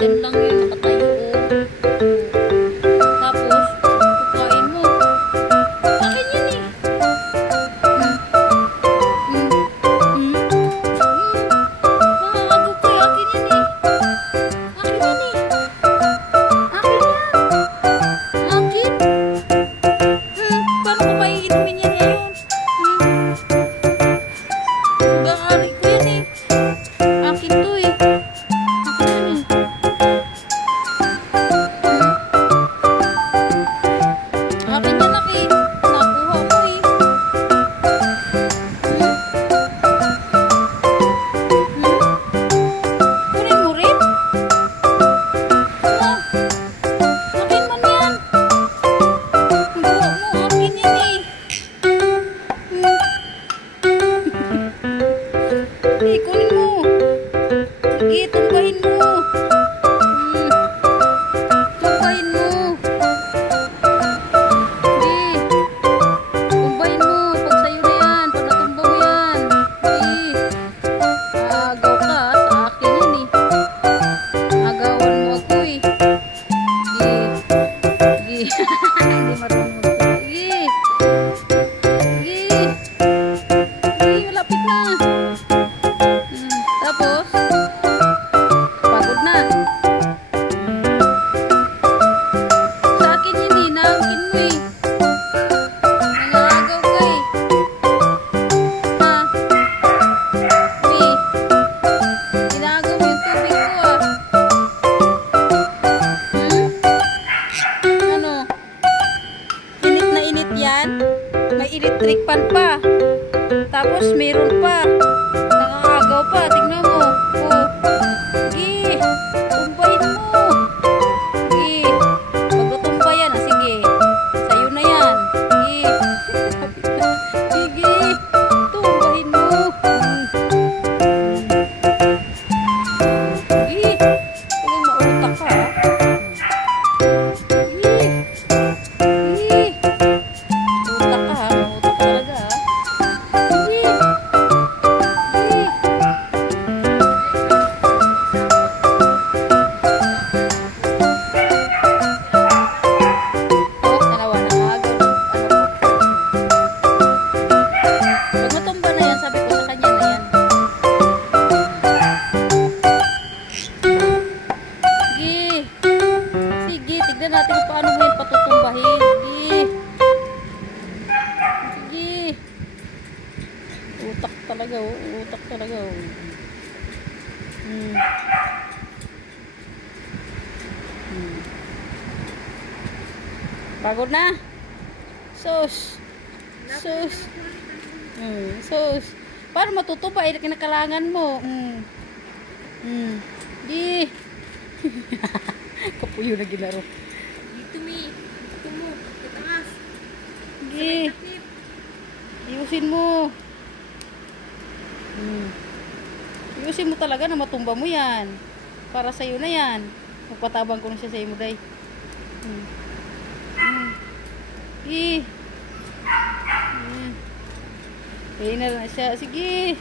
Yan lang yun, nakatayo ko. Tapos, kukain mo. Akin yan eh. Makakagod kayo, akin yan eh. Akin yan eh. Akin yan. Akin. Paano ko maiinumin yan ngayon? Mag-aari ko yan eh. Akin to eh. Akin yan laki. Nakuha mo eh. Kunin mo rin? Akin man yan. Gawa mo. Akin yan eh. Kunin mo. Sige, tumbahin mo. Tumbahin mo. Tumbahin mo. Pag sa'yo na yan. Pag natumba mo yan. Agaw ka sa akin yan eh. Agawan mo ako eh. Hindi marunong magpula. Malapit na. Tapos, pagod na. Sa akin yun eh. Naangkin mo eh. Nangagaw ka eh. Ha? Ginagaw mo yung tubig ko ah. Ano? Init na init yan. May electric fan pa. Tapos meron pa. Nakakagaw pa. Tingnan mo. Oh. Sige. Tumbahin mo. Sige. Pag natumba yan, sige. Sa'yo na yan. Sige. Sige. Tumbahin mo. Sige. Huwag mautak ka. Sige. Sige. Utak ka ha. Mautak ka talaga ha. Sige. Oh, nalawa na agad. Pag matumba na yan, sabi ko sa kanya na yan. Sige. Sige, tignan natin kung paano mo yan patutumbahin. Sige. Sige. Utak talaga oh. Utak talaga oh. Pagod na. Sus. Sus. Sus. Paano matutupa eh kinakalangan mo? Di. Kapuyo na ginaro. Dito mi. Dito mo. Katangas. Di. Iusin mo. Iusin mo talaga na matumba mo yan. Para sa'yo na yan. Magpatabang ko na siya sa'yo mo, day. Sige. Na lang siya. Sige.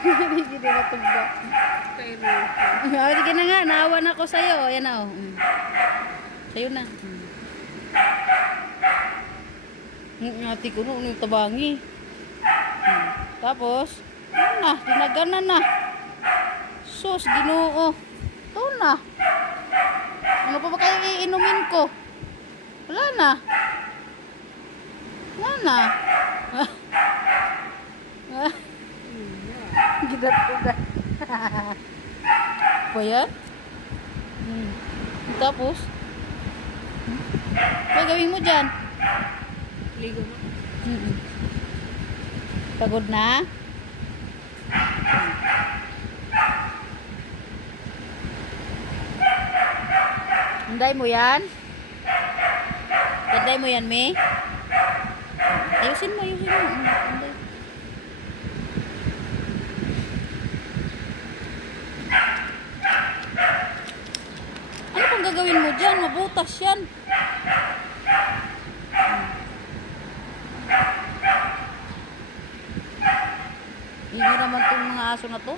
Sige na matumba. Sige na nga. Naawan ako sa'yo. Ayan na. Sa'yo na. Ati ko nung tabangi. Tapos, na, dinaganan na. Sus, Ginoo. Ito na. Ano pa ba kayo iinumin ko? Wala na. Wala na. Gidat ko na. Pa yan? Tapos, ano gawin mo dyan? Ligo mo. Pagod na? Tanday mo yan? Tanday mo yan, Me? Ayusin mo, ayusin mo. Tanday. Ano pang gagawin mo dyan? Mabutas yan. Hindi naman itong mga aso na to.